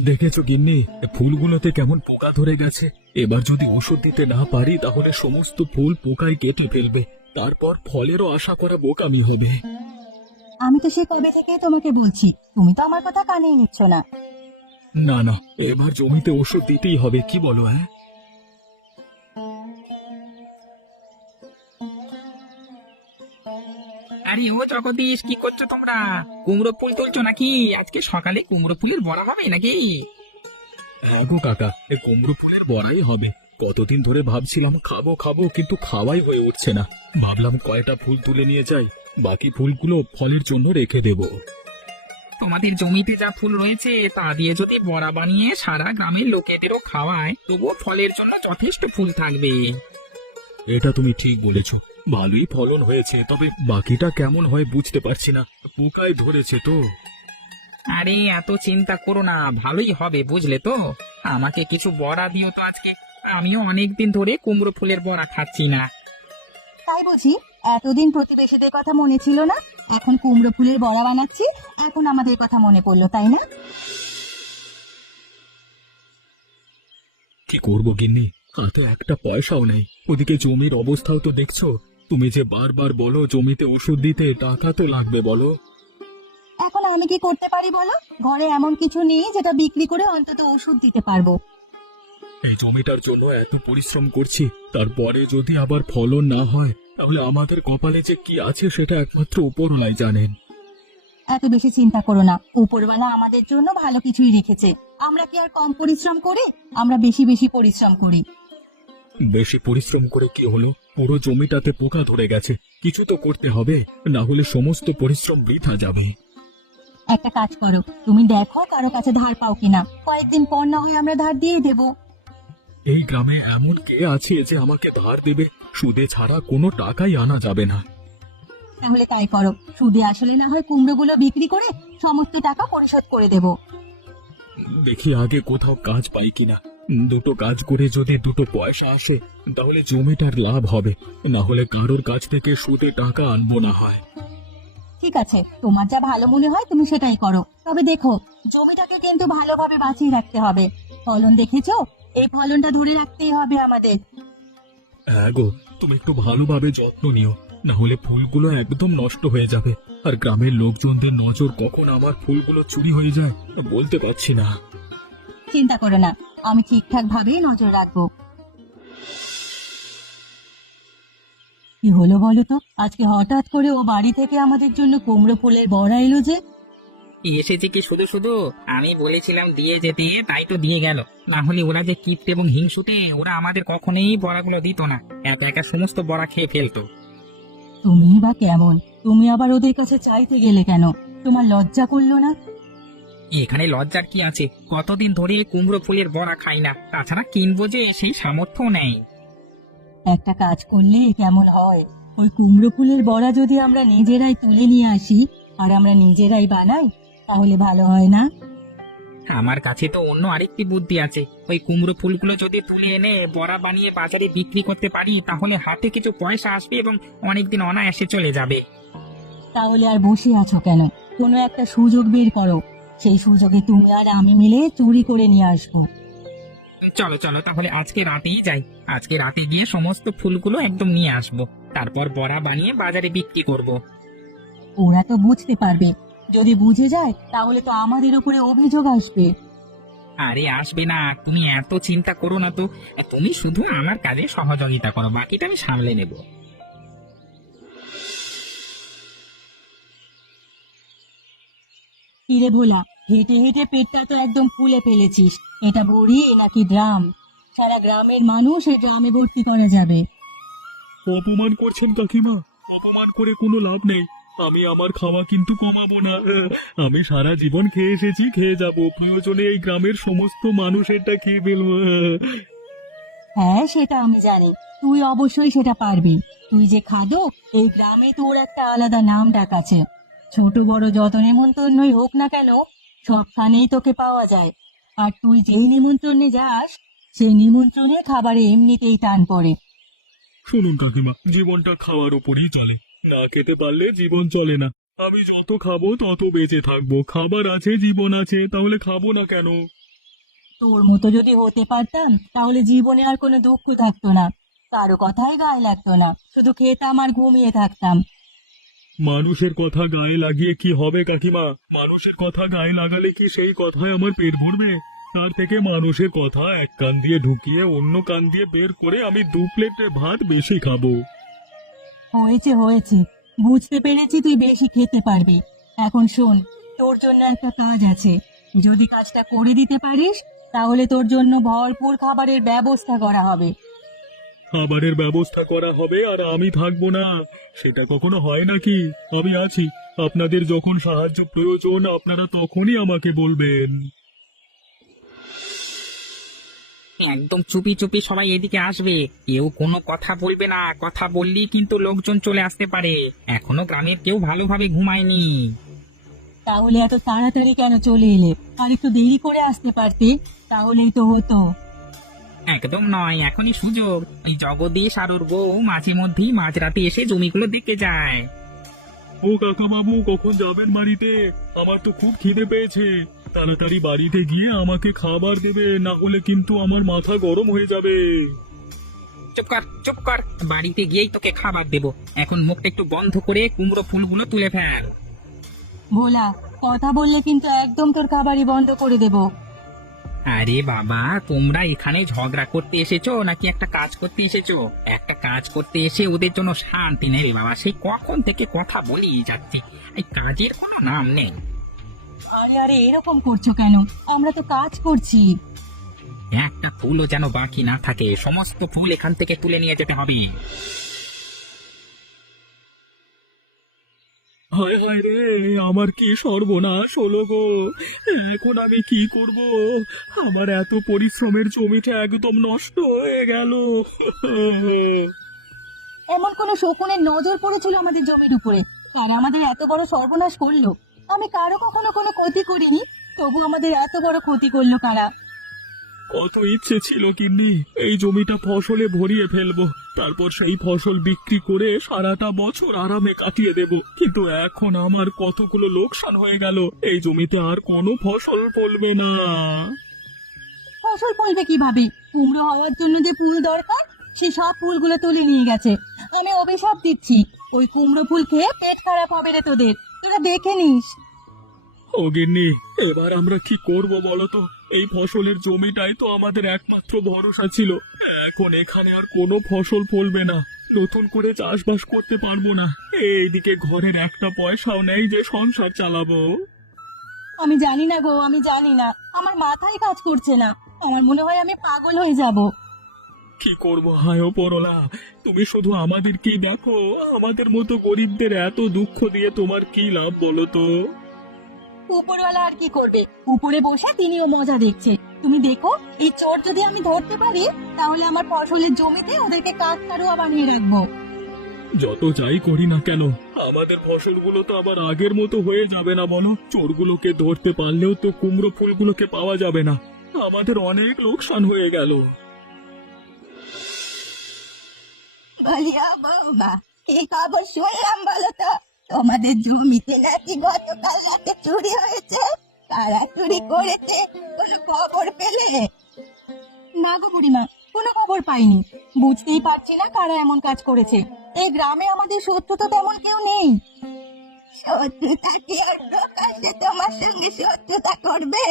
দেখেছ গিন্নি ফুলগুলোতে কেমন পোকা ধরে গেছে? এবার যদি ওষুধ দিতে না পারি তাহলে সমস্ত ফুল পোকায় কেটে ফেলবে। তারপর ফলেরও আশা করা বোকামি হবে। আমি তো সে কবে থেকে তোমাকে বলছি তুমি তো আমার কথা কানেই নিচ্ছ না। না না এবার জমিতে ওষুধ দিতেই হবে কি বলো হ্যাঁ? আরে ও জগদীশ কি করছ তোমরা? কুমড়ো ফুল তুলছো নাকি? আজকে সকালে কুমড়ো ফুলের বড়া হবে নাকি? হ্যাঁ গো কাকা এ কুমড়ো ফুলের বড়াই হবে। কতদিন ধরে ভাবছিলাম খাব খাব কিন্তু খাওয়াই হয়ে উঠছে না। ভাবলাম কয়টা ফুল তুলে নিয়ে যাই। বাকি ফুলগুলো ফলের জন্য রেখে দেব। তোমাদের জমিতে যা ফুল রয়েছে তা দিয়ে যদি বড়া বানিয়ে সারা গ্রামের লোকেদেরও খাওয়ায় তবুও ফলের জন্য যথেষ্ট ফুল থাকবে। এটা তুমি ঠিক বলেছ। ভালোই ফলন হয়েছে তবে বাকিটা কেমন হয় বুঝতে পারছি না। পোকায় ধরেছে তো। আরে এত চিন্তা করো না ভালোই হবে বুঝলে তো? আমাকে কিছু বড়া দিও তো আজকে। আমিও অনেকদিন ধরে কুমড়ো ফুলের বড়া খাচ্ছি না। তাই বুঝি এতদিন প্রতিবেশীদের কথা মনে ছিল না? এখন কুমড়ো ফুলের বড়া বানাচ্ছি এখন আমাদের কথা মনে পড়ল তাই না? কি করব গিন্নি? হাতে একটা পয়সাও নেই। ওদিকে জমির অবস্থাও তো দেখছ। তুমি যে বারবার বলো জমিতে ওষুধ দিতে টাকা তো লাগবে বলো। এখন আমি কি করতে পারি বলো? ঘরে এমন কিছু নেই যেটা বিক্রি করে অন্তত ওষুধ দিতে পারব। এই জমিটার জন্য এত পরিশ্রম করছি তারপরে যদি আবার ফলন না হয় তাহলে আমাদের কপালে যে কি আছে সেটা একমাত্র উপরলাই জানেন। এত বেশি চিন্তা করো না উপরওয়ালা আমাদের জন্য ভালো কিছুই রেখেছে। আমরা কি আর কম পরিশ্রম করি? আমরা বেশি বেশি পরিশ্রম করি। বেশি পরিশ্রম করে কি হলো? পুরো জমিটাতে পোকা ধরে গেছে। কিছু তো করতে হবে না হলে সমস্ত পরিশ্রম বৃথা যাবে। একটা কাজ করো তুমি দেখো কারও কাছে ধার পাও কিনা। কয়েকদিন পর না হয় আমরা ধার দিয়ে দেবো। এই গ্রামে এমন কে আছে যে আমাকে ধার দেবে? সুদে ছাড়া কোনো টাকাই আনা যাবে না। তাহলে তাই করো সুদে আসলে না হয় কুমড়োগুলো বিক্রি করে সমস্ত টাকা পরিশোধ করে দেবো। দেখি আগে কোথাও কাজ পাই কিনা। দুটো কাজ করে যদি দুটো পয়সা আসে তাহলে জমিটার লাভ হবে। না হলে কারোর কাছ থেকে সুদে টাকা আনব না হয়। ঠিক আছে তোমার যা ভালো মনে হয় তুমি সেটাই করো। তবে দেখো জমিটাকে কিন্তু ভালোভাবে বাঁচিয়ে রাখতে হবে। ফলন দেখেছ? এই ফলনটা ধরে রাখতেই হবে আমাদের। হ্যাঁ গো তুমি একটু ভালোভাবে যত্ন নিও। না হলে ফুলগুলো একদম নষ্ট হয়ে যাবে। আর গ্রামের লোকজনদের নজর কখন আমার ফুলগুলো চুরি হয়ে যায় বলতে পারছি না। চিন্তা করো না। আমি ঠিকঠাক ভাবে নজর রাখব। কি হলো বলো তো? আজকে হঠাৎ করে ও বাড়ি থেকে আমাদের জন্য কুমড়ো ফুলের বড়া এলো যে। এসেছে কি শুধু শুধু? আমি বলেছিলাম দিয়ে যেতে তাই তো দিয়ে গেল। না হলে ওরা যে কিপ্টে এবং হিংসুটে ওরা আমাদের কখনোই বড়াগুলো দিত না। একা একা সমস্ত বড়া খেয়ে ফেলতো। তুমি বা কেমন? তুমি আবার ওদের কাছে চাইতে গেলে কেন? তোমার লজ্জা করল না? এখানে লজ্জার কি আছে? কতদিন ধরে কুমড়ো ফুলের বড়া খাই না। তাছাড়া কিনবো যে সেই সামর্থ্য নেই। একটা কাজ করলে কেমন হয়? ওই কুমড়ো ফুলের বড়া যদি আমরা নিজেরাই তুলে নিয়ে আসি আর আমরা নিজেরাই বানাই তাহলে ভালো হয় না? আমার কাছে তো অন্য আরেকটি বুদ্ধি আছে। ওই কুমড়ো ফুলগুলো যদি তুলে এনে বড়া বানিয়ে বাজারে বিক্রি করতে পারি তাহলে হাতে কিছু পয়সা আসবে এবং অনেকদিন অনায়াসে চলে যাবে। তাহলে আর বসে আছো কেন? কোনো একটা সুযোগ বের করো। সেই সুযোগে তুমি আর আমি মিলে চুরি করে নিয়ে আসব। চলো চলো তাহলে আজকে রাতেই যাই। আজকে রাতে গিয়ে সমস্ত ফুলগুলো একদম নিয়ে আসব। তারপর বড়া বানিয়ে বাজারে বিক্রি করব। ওরা তো বুঝতে পারবে। যদি বুঝে যায় তাহলে তো আমাদের উপরে অভিযোগ আসবে। আরে আসবে না। তুমি এত চিন্তা করো না তো। তুমি শুধু আমার কাজে সহযোগিতা করো বাকিটা আমি সামলে নেব। কিরে ভোলা হেঁটে হেঁটে পেটটা তো একদম ফুলে ফেলেছিস। এটা ভরি নাকি ড্রাম সারা গ্রামের মানুষ এই ড্রামে ভর্তি করা যাবে। অপমান করছেন কাকিমা? অপমান করে কোনো লাভ নেই। আমি আমার খাওয়া কিন্তু কমাবো না। আমি সারা জীবন খেয়ে এসেছি খেয়ে যাব। প্রয়োজনে এই গ্রামের সমস্ত মানুষেরটা খেয়ে ফেলব। হ্যাঁ সেটা আমি জানি। তুই অবশ্যই সেটা পারবি। তুই যে খাদক এই গ্রামে তোর একটা আলাদা নাম ডাক আছে। ছোট বড় যত নেমন্তন্নই হোক না কেন সবখানেই তোকে পাওয়া যায়। আর তুই যেই নিমন্ত্রণে যাস সেই নিমন্ত্রণে খাবারে এমনিতেই টান পড়ে। শুনুন কাকিমা জীবনটা খাওয়ার উপরেই চলে। না খেতে পারলে জীবন চলে না। আমি যত খাব তত বেঁচে থাকব। খাবার আছে জীবন আছে তাহলে খাব না কেন? তোর মতো যদি হতে পারতাম তাহলে জীবনে আর কোনো দুঃখ থাকতো না। কারও কথাই গায়ে লাগতো না। শুধু খেতাম আর ঘুমিয়ে থাকতাম। মানুষের কথা গায়ে লাগিয়ে কি হবে, কাকিমা? মানুষের কথা গায়ে লাগালে কি সেই কথায় আমার পেট ভরবে? তার থেকে মানুষের কথা এক কান দিয়ে ঢুকিয়ে অন্য কান দিয়ে বের করে আমি দু প্লেট ভাত বেশি খাব। হয়েছে হয়েছে। বুঝতে পেরেছি তুই বেশি খেতে পারবি। এখন শোন, তোর জন্য একটা কাজ আছে। যদি কাজটা করে দিতে পারিস, তাহলে তোর জন্য ভরপুর খাবারের ব্যবস্থা করা হবে। খাবারের ব্যবস্থা করা হবে আর আমি থাকব না। সেটা কখনো হয় নাকি? আমি আছি। আপনাদের যখন সাহায্য প্রয়োজন আপনারা তখনই আমাকে বলবেন। একদম চুপি চুপি সবাই এদিকে আসবে। কেউ কোনো কথা বলবে না। কথা বললেই কিন্তু লোকজন চলে আসতে পারে। এখনও গ্রামের কেউ ভালোভাবে ঘুমায়নি। তাহলে এত তাড়াতাড়ি কেন চলে এলে? আর একটু দেরি করে আসতে পারতি। তাহলেই তো হতো। একদম নয় এখনই সুযোগ। এই জগদীশ আর ওর বউ মাঝে মধ্যেই মাঝরাতে এসে জমিগুলো দেখে যায়। ও কাকা বাবু কখন যাবেন বাড়িতে? আমার তো খুব খিদে পেয়েছে। তাড়াতাড়ি বাড়িতে গিয়ে আমাকে খাবার দেবে না হলে কিন্তু আমার মাথা গরম হয়ে যাবে। চুপ কর চুপ কর। বাড়িতে গিয়েই তোকে খাবার দেবো। এখন মুখটা একটু বন্ধ করে কুমড়ো ফুলগুলো তুলে ফেল। ভোলা কথা বললে কিন্তু একদম তোর খাবারই বন্ধ করে দেব। আরে বাবা তোমরা এখানে ঝগড়া করতে এসেছ নাকি একটা কাজ করতে এসেছ? একটা কাজ করতে এসে ওদের জন্য শান্তি নেই রে বাবা সেই কখন থেকে কথা বলি যাচ্ছি। এই কাজের কোনো নাম নেই। আরে আরে এরকম করছ কেন? আমরা তো কাজ করছি। একটা ফুলও যেন বাকি না থাকে সমস্ত ফুল এখান থেকে তুলে নিয়ে যেতে হবে। হায় হায় রে আমার কি সর্বনাশ হলো গো? এখন আমি কি করব? আমার এত পরিশ্রমের জমিটা একদম নষ্ট হয়ে গেল। এমন কোন শকুনের নজর পড়েছিল আমাদের জমির উপরে। তারা আমাদের এত বড় সর্বনাশ করল। আমি কারও কখনো কোনো ক্ষতি করিনি তবু আমাদের এত বড় ক্ষতি করল কারা? কত ইচ্ছে ছিল কিন্নি এই জমিটা ফসলে ভরিয়ে ফেলব। তারপর সেই ফসল বিক্রি করে সারাটা বছর আরামে কাটিয়ে দেব। কিন্তু এখন আমার কতগুলো লোকসান হয়ে গেল। এই জমিতে আর কোনো ফসল ফলবে না। ফসল ফলবে কীভাবে? কুমড়ো হওয়ার জন্য যে ফুল দরকার, সে সব ফুলগুলো তুলে নিয়ে গেছে। আমি অভিশাপ দিচ্ছি। ওই কুমড়ো ফুল খেয়ে পেট খারাপ হবে রে তোদের। তোরা দেখে নিস। ও গিন্নি এবার আমরা কি করব বলো তো এই ফসলের জমিটাই তো আমাদের একমাত্র ভরসা ছিল। এখন এখানে আর কোনো ফসল ফলবে না। নতুন করে চাষবাস করতে পারব না। এইদিকে ঘরের একটা পয়সাও নেই যে সংসার চালাবো। আমি জানি না গো আমি জানি না। আমার মাথায় কাজ করছে না। আমার মনে হয় আমি পাগল হয়ে যাব। কি করব হায় ও পরলা। তুমি শুধু আমাদেরকেই দেখো? আমাদের মতো গরিবদের এত দুঃখ দিয়ে তোমার কি লাভ বলো তো উপরওয়ালা আর কি করবে? উপরে বসে তিনিও মজা দেখছে। তুমি দেখো এই চোর যদি আমি ধরতে পারি তাহলে আমার ফসলের জমিতে ওদেরকে কাঠ কারুয়া বানিয়ে রাখব। যত যাই করি না কেন আমাদের ফসলগুলো তো আবার আগের মতো হয়ে যাবে না বলো? চোরগুলোকে ধরতে পারলেও তো কুমড়ো ফুলগুলোকে পাওয়া যাবে না। আমাদের অনেক লোকসান হয়ে গেল। বলিয়া বৌমা এই খবর শুনলাম বলো তো। তোমাদের জমিতে নাকি গতকাল রাতে চুরি হয়েছে? কারা চুরি করেছে? কোনো খবর পেলে? না গো বুড়িমা, কোনো খবর পাইনি। বুঝতেই পারছি না কারা এমন কাজ করেছে। এই গ্রামে আমাদের শত্রু তো তেমন কেউ নেই। শত্রুতা কি আর প্রকাশ্যে তোমার সঙ্গে শত্রুতা করবে?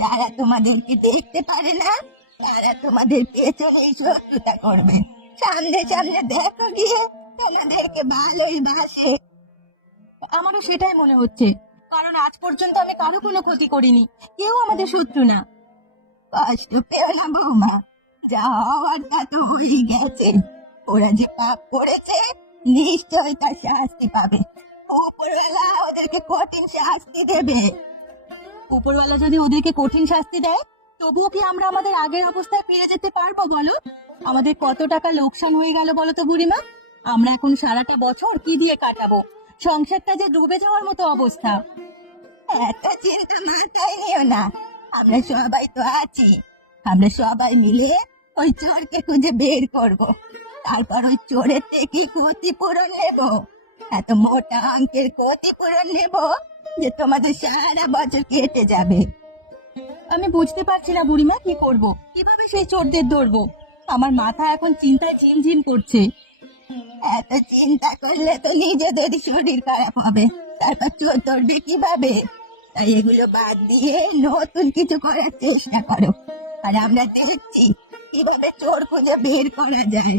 যারা তোমাদেরকে দেখতে পারে না, তারা তোমাদের পেছনেই শত্রুতা করবে। সামনে সামনে দেখো গিয়ে, তোমাদেরকে ভালোই বাসে আমারও সেটাই মনে হচ্ছে। কারণ আজ পর্যন্ত আমি কারও কোনো ক্ষতি করিনি। কেউ আমাদের শত্রু না। বৌমা। যা হওয়ার তা হয়ে গেছে। ওরা যে পাপ করেছে নিশ্চয় তার শাস্তি পাবে। উপরওয়ালা ওদেরকে কঠিন শাস্তি দেবে। উপরওয়ালা যদি ওদেরকে কঠিন শাস্তি দেয়, তবুও কি আমরা আমাদের আগের অবস্থায় ফিরে যেতে পারব বলো? আমাদের কত টাকা লোকসান হয়ে গেল বলো তো বুড়িমা? আমরা এখন সারাটা বছর কি দিয়ে কাটাবো? সংসারটা যে ডুবে যাওয়ার মতো অবস্থা। এত চিন্তা মাথায় নিও না। আমরা সবাই তো আছি। আমরা সবাই মিলে ওই চোরকে খুঁজে বের করব। তারপর ওই চোরের থেকে ক্ষতিপূরণ নেব। এত মোটা অঙ্কের ক্ষতিপূরণ নেব যে তোমাদের সারা বছর কেটে যাবে। আমি বুঝতে পারছি না বুড়িমা, কি করব? কীভাবে সেই চোরদের ধরবো? আমার মাথা এখন চিন্তায় ঝিমঝিম করছে। এত চিন্তা করলে তো নিজেদেরই শরীর খারাপ হবে, তারপর চোর ধরবে কীভাবে? তাই এগুলো বাদ দিয়ে নতুন কিছু করার চেষ্টা করো। আর আমরা দেখছি কীভাবে চোর খুঁজে বের করা যায়।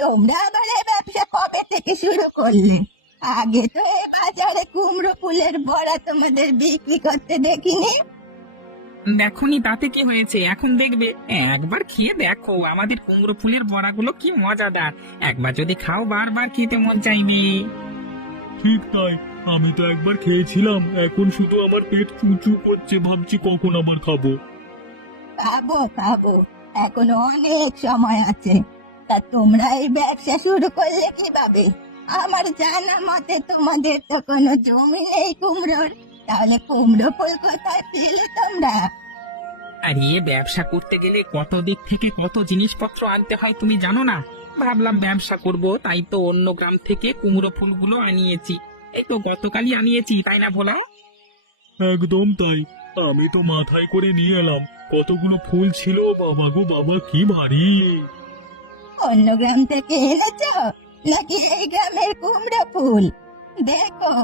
তোমরা আবার এই ব্যবসা কবে থেকে শুরু করলে? আগে তো এই বাজারে কুমড়ো ফুলের বড়া তোমাদের বিক্রি করতে দেখিনি। দেখনি তাতে কি হয়েছে? এখন দেখবে। একবার খেয়ে দেখো আমাদের কুমড়ো ফুলের বড়াগুলো কি মজাদার। একবার যদি খাও বারবার খেতে মন চাইবে। ঠিক তাই আমি তো একবার খেয়েছিলাম। এখন শুধু আমার পেট চুচু করছে ভাবছি কখন আবার খাব। খাব খাব। এখনও অনেক সময় আছে। তা তোমরা এই ব্যবসা শুরু করলে কীভাবে? আমার জানা মতে তোমাদের তো কোনো জমি নেই কুমড়োর। তাহলে কুমড়ো ফুল কোথায় পেলে তোমরা? আর এ ব্যবসা করতে গেলে কত দিক থেকে কত জিনিসপত্র আনতে হয় তুমি জানো না? ভাবলাম ব্যবসা করব তাই তো অন্য গ্রাম থেকে কুমড়ো ফুলগুলো আনিয়েছি। এই তো গতকালই আনিয়েছি তাই না ভোলা? একদম তাই। আমি তো মাথায় করে নিয়ে এলাম কতগুলো ফুল ছিল বাবা গো বাবা কি ভারী। অন্য গ্রাম থেকে এনেছ? নাকি এই গ্রামের কুমড়ো ফুল? দেখো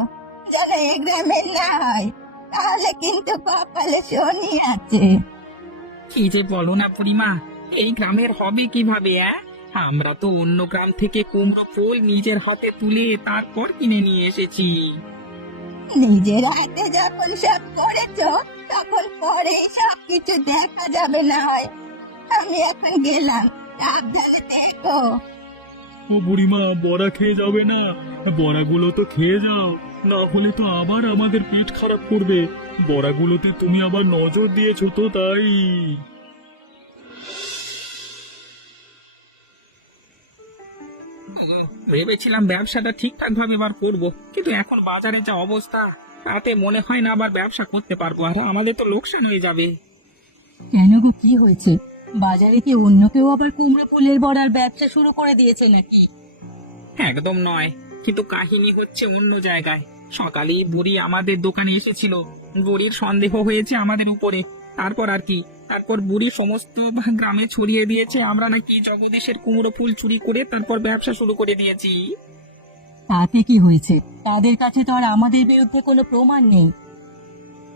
যেন এই গ্রামের না হয় তাহলে কিন্তু কপালে শনি আছে। কি যে বলো না পরিমা এই গ্রামের হবে কীভাবে অ্যাঁ? আমরা তো অন্য গ্রাম থেকে কুমড়ো ফুল নিজের হাতে তুলে তারপর কিনে নিয়ে এসেছি। নিজের হাতে যখন সব করেছ তখন পরে সব কিছু দেখা যাবে না হয়। আমি এখন গেলাম সাবধানে দেখো। ও বুড়িমা বড়া খেয়ে যাবে না? বড়াগুলো তো খেয়ে যাও। না হলে তো আবার আমাদের পেট খারাপ করবে। বড়াগুলোতে তুমি আবার নজর দিয়েছ তো তাই। ভেবেছিলাম ব্যবসাটা ঠিকঠাক ভাবে এবার করব কিন্তু এখন বাজারে যা অবস্থা তাতে মনে হয় না আবার ব্যবসা করতে পারব আর আমাদের তো লোকসান হয়ে যাবে। কেন গো কি হয়েছে? বাজারে কি অন্য কেউ আবার কুমড়ো ফুলের বড়ার ব্যবসা শুরু করে দিয়েছে নাকি? একদম নয়। কিন্তু কাহিনী হচ্ছে অন্য জায়গায়। সকালেই বুড়ি আমাদের দোকানে এসেছিল। বুড়ির সন্দেহ হয়েছে আমাদের উপরে। তারপর আর কি? তারপর বুড়ি সমস্ত গ্রামে ছড়িয়ে দিয়েছে আমরা নাকি জগদীশের কুমড়ো ফুল চুরি করে তারপর ব্যবসা শুরু করে দিয়েছি। তাতে কি হয়েছে? তাদের কাছে তো আর আমাদের বিরুদ্ধে কোনো প্রমাণ নেই।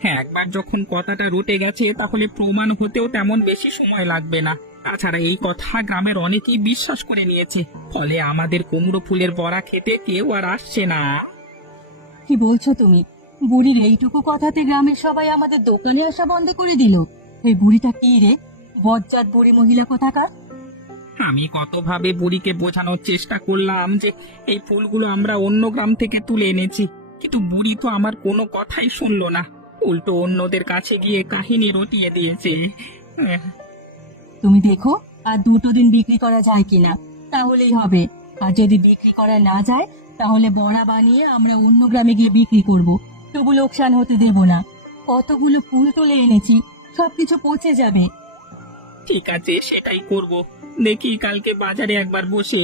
হ্যাঁ একবার যখন কথাটা রুটে গেছে তাহলে প্রমাণ হতেও তেমন বেশি সময় লাগবে না। তাছাড়া এই কথা গ্রামের অনেকেই বিশ্বাস করে নিয়েছে। ফলে আমাদের কুমড়ো ফুলের বড়া খেতে কেউ আর আসছে না। কি বলছো তুমি? বুড়ির এইটুকু কথাতে গ্রামের সবাই আমাদের দোকানে আসা বন্ধ করে দিল। এই বুড়িটা কি রে? বজ্জাত বুড়ি মহিলা কোথাকার? আমি কতভাবে বুড়িকে বোঝানোর চেষ্টা করলাম যে এই ফুলগুলো আমরা অন্য গ্রাম থেকে তুলে এনেছি কিন্তু বুড়ি তো আমার কোনো কথাই শুনলো না। উল্টো অন্যদের কাছে গিয়ে কাহিনী রটিয়ে দিয়েছে। তুমি দেখো আর দুটো দিন বিক্রি করা যায় কিনা। তাহলেই হবে। আর যদি বিক্রি করা না যায় তাহলে বড়া বানিয়ে আমরা অন্য গ্রামে গিয়ে বিক্রি করব। তবু লোকসান হতে দেব না। কতগুলো ফুল তুলে এনেছি সবকিছু পচে যাবে। ঠিক আছে সেটাই করব। দেখি কালকে বাজারে একবার বসে।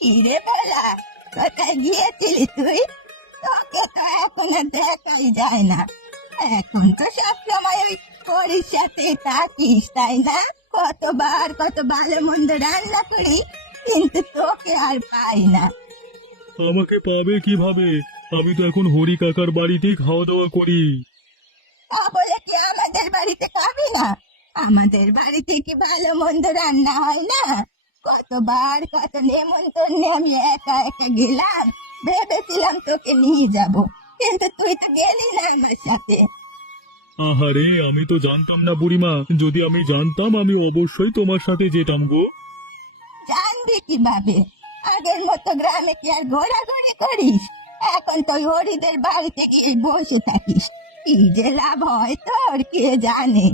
কিরে বলা? কোথায় গিয়েছিলি তুই? তোকে তো এখন দেখাই যায় না। এখন তো সব সময় ওই পরির সাথে থাকিস তাই না? কতবার কত ভালো মন্দ রান্না করি কিন্তু তোকে আর পাই না। আমাকে পাবে কীভাবে? আমি তো এখন হরি কাকার বাড়িতেই খাওয়া দাওয়া করি। তা বলে কি আমাদের বাড়িতে খাবি না? আমাদের বাড়িতে কি ভালো মন্দ রান্না হয় না? কতবার কত নেমন্তন্নে আমি একা একা গেলাম। ভেবেছিলাম তোকে নিয়ে যাব। কিন্তু তুই তো গেলি না আমার সাথে। আহারে আমি তো জানতাম না বুড়িমা। যদি আমি জানতাম আমি অবশ্যই তোমার সাথে যেতাম গো। জানবি কীভাবে? আগের মতো গ্রামে কি আর ঘোরাঘুরি করিস? এখন তো হরিদের বাড়িতে গিয়ে বসে থাকিস। কি যে লাভ হয় তোর কে জানে?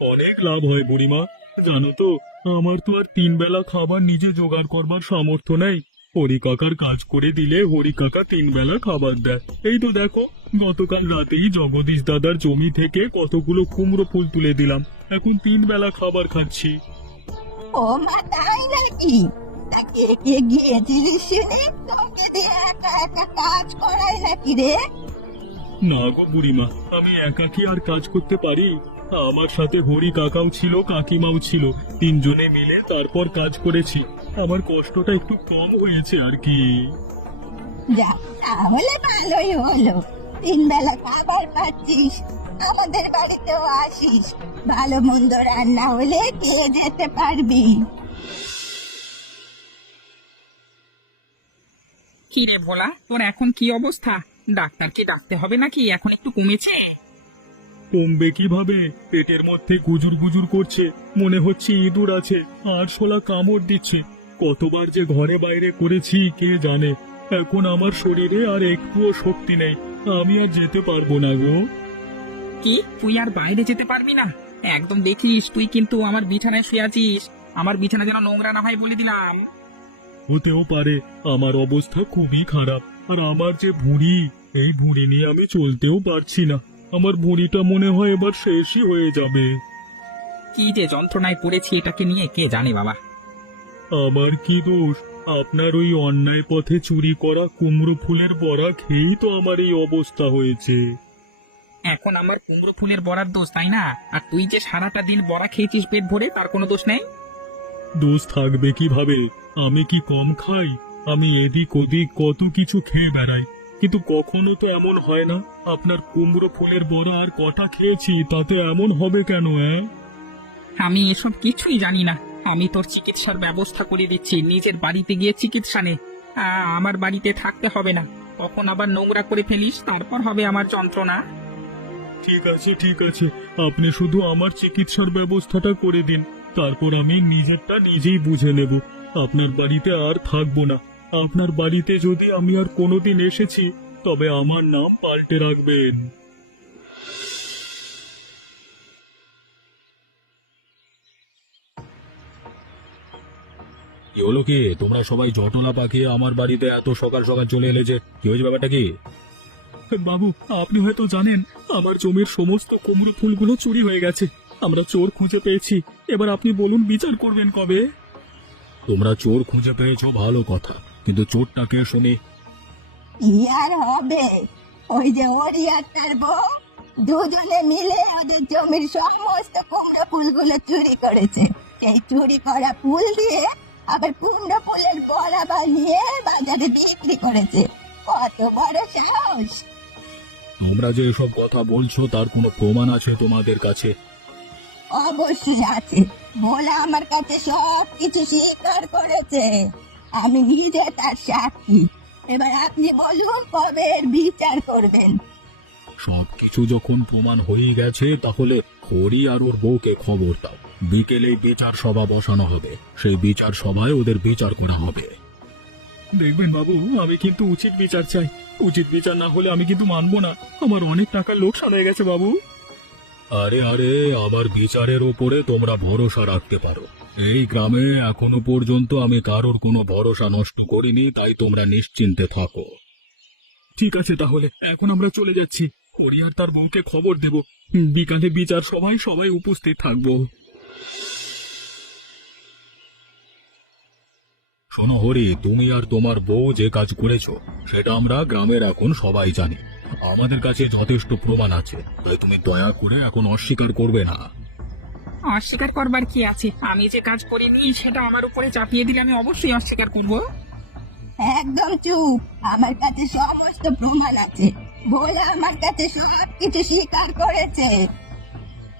অনেক লাভ হয় বুড়িমা। জানো তো আমার তো আর তিন বেলা খাবার নিজে জোগাড় করবার সামর্থ্য নেই। হরি কাকার কাজ করে দিলে হরি কাকা তিন বেলা খাবার দেয়। এই তো দেখো, গতকাল রাতেই জগদীশ দাদার জমি থেকে কতগুলো কুমড়ো ফুল তুলে দিলাম। এখন তিন বেলা খাবার খাচ্ছি। ও মা, তাই নাকি? তা কে গিয়েছিলিস তোকে কাজ করাই নাকি রে? না গো বুড়িমা আমি একাকি আর কাজ করতে পারি? আমার সাথে হরি কাকাও ছিল কাকিমাও ছিল তিনজনে মিলে তারপর কাজ করেছি। আমার কষ্টটা একটু কম হয়েছে আর কি। যা তাহলে ভালোই হলো। তিন বেলা খাবার পাচ্ছিস আমাদের বাড়িতেও আসিস। ভালো মন্দ রান্না হলে খেয়ে যেতে পারবি। কি রে ভোলা তোর এখন কি অবস্থা? ডাক্তারকে ডাকতে হবে নাকি? এখন একটু কমেছে। কমবে কীভাবে? পেটের মধ্যে গুজুর গুজুর করছে। মনে হচ্ছে ইঁদুর আছে। আর শোলা কামড় দিচ্ছে। কতবার যে ঘরে বাইরে করেছি কে জানে? এখন আমার শরীরে আর একটুও শক্তি নেই। আমি আর যেতে পারব না গো। কি? তুই আর বাইরে যেতে পারবি না? একদম দেখিস তুই কিন্তু আমার বিছানায় শুয়ে আছিস। আমার বিছানা যেন নোংরা না হয় বলে দিলাম। হতেও পারে। আমার অবস্থা খুবই খারাপ। আর আমার যে ভুঁড়ি এই ভুঁড়ি নিয়ে আমি চলতেও পারছি না। আমার ভুঁড়িটা মনে হয় এবার শেষই হয়ে যাবে। কি যে যন্ত্রণায় পড়েছি এটাকে নিয়ে কে জানে বাবা। আমার কি দোষ? আপনার ওই অন্যায় পথে চুরি করা কুমড়ো ফুলের বড়া খেয়েই তো আমার এই অবস্থা হয়েছে। এখন আমার কুমড়ো ফুলের বড়ার দোষ তাই না? আর তুই যে সারাটা দিন বড়া খেয়েছিস পেট ভরে তার কোনো দোষ নেই? দোষ থাকবে কীভাবে? আমি কি কম খাই? আমি এদিক ওদিক কত কিছু খেয়ে বেড়াই। কিন্তু কখনো তো এমন হয় না। আপনার কুমড়ো ফুলের বড়া আর কটা খেয়েছি তাতে এমন হবে কেন হ্যাঁ আমি এসব কিছুই জানি না। আমি তোর চিকিৎসার ব্যবস্থা করে দিচ্ছি নিজের বাড়িতে গিয়ে চিকিৎসা নে। আ, আমার বাড়িতে থাকতে হবে না। তখন আবার নোংরা করে ফেলিস তারপর হবে আমার যন্ত্রণা। ঠিক আছে ঠিক আছে। আপনি শুধু আমার চিকিৎসার ব্যবস্থাটা করে দিন। তারপর আমি নিজেরটা নিজেই বুঝে নেব। আপনার বাড়িতে আর থাকব না। আপনার বাড়িতে যদি আমি আর কোনোদিন এসেছি তবে আমার নাম পাল্টে রাখবেন। কি হলো কি? তোমরা সবাই জটলা পাকিয়ে আমার বাড়িতে এত সকাল সকাল চলে এলে যে কি হয়েছে ব্যাপারটা কি? বাবু আপনি হয়তো জানেন আমার জমির সমস্ত কুমড়ো ফুলগুলো চুরি হয়ে গেছে। আমরা চোর খুঁজে পেয়েছি। এবার আপনি বলুন বিচার করবেন কবে? তোমরা চোর খুঁজে পেয়েছ ভালো কথা। কিন্তু চোরটাকে শুনি আর হবে? ওই যে ওরি আর তার বউ দুজনে মিলে ওদের জমির সমস্ত কুমড়ো ফুলগুলো চুরি করেছে। সেই চুরি করা ফুল দিয়ে আবার কুমড়ো ফুলের বড়া বানিয়ে বাজারে বিক্রি করেছে। কত বড় সাহস! তোমরা যে এসব কথা বলছো তার কোনো প্রমাণ আছে তোমাদের কাছে? অবশ্যই আছে। বলে আমার কাছে সব কিছু স্বীকার করেছে। আমি তার সাক্ষী। এবার আপনি বলুন কবে বিচার করবেন? সবকিছু যখন প্রমাণ হয়ে গেছে, তাহলে হরি আর ওর বউকে খবর দাও। বিকেলে বিচার সভা বসানো হবে। সেই বিচার সভায় ওদের বিচার করা হবে। দেখবেন বাবু, আমি কিন্তু উচিত বিচার চাই। উচিত বিচার না হলে আমি কিন্তু মানবো না। আমার অনেক টাকা লোকসান হয়ে গেছে, বাবু। আরে আরে, আমার বিচারের ওপরে তোমরা ভরসা রাখতে পারো। এই গ্রামে এখনও পর্যন্ত আমি কারোর কোনো ভরসা নষ্ট করিনি, তাই তোমরা নিশ্চিন্তে থাকো। ঠিক আছে তাহলে, এখন আমরা চলে যাচ্ছি। হরিয়ার তার বউকে খবর দেব। বিকালে বিচার সবাই সবাই উপস্থিত থাকব। শোনো হরি, তুমি আর তোমার বউ যে কাজ করেছ, সেটা আমরা গ্রামের এখন সবাই জানি। আমাদের কাছে যথেষ্ট প্রমাণ আছে। তাই তুমি দয়া করে এখন অস্বীকার করবে না। অস্বীকার করবার কি আছে? আমি যে কাজ করিনি সেটা আমার উপরে চাপিয়ে দিলে আমি অবশ্যই অস্বীকার করব। একদম চুপ। আমার কাছে সমস্ত প্রমাণ আছে। বলে আমার কাছে সব কিছু স্বীকার করেছে।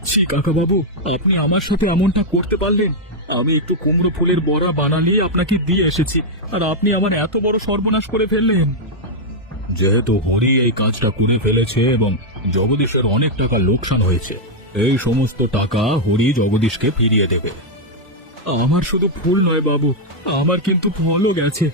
ছি কাকা বাবু আপনি আমার সাথে এমনটা করতে পারলেন? আমি একটু কুমড়ো ফুলের বড়া বানালিয়ে আপনাকে দিয়ে এসেছি। আর আপনি আমার এত বড় সর্বনাশ করে ফেললেন। যেহেতু হরি এই কাজটা করে ফেলেছে এবং জগদীশের অনেক টাকা লোকসান হয়েছে, এই সমস্ত টাকা হরি জগদীশকে ফিরিয়ে দেবে। আমার শুধু ফুল নয় বাবু, আমার কিন্তু ফলও গেছে।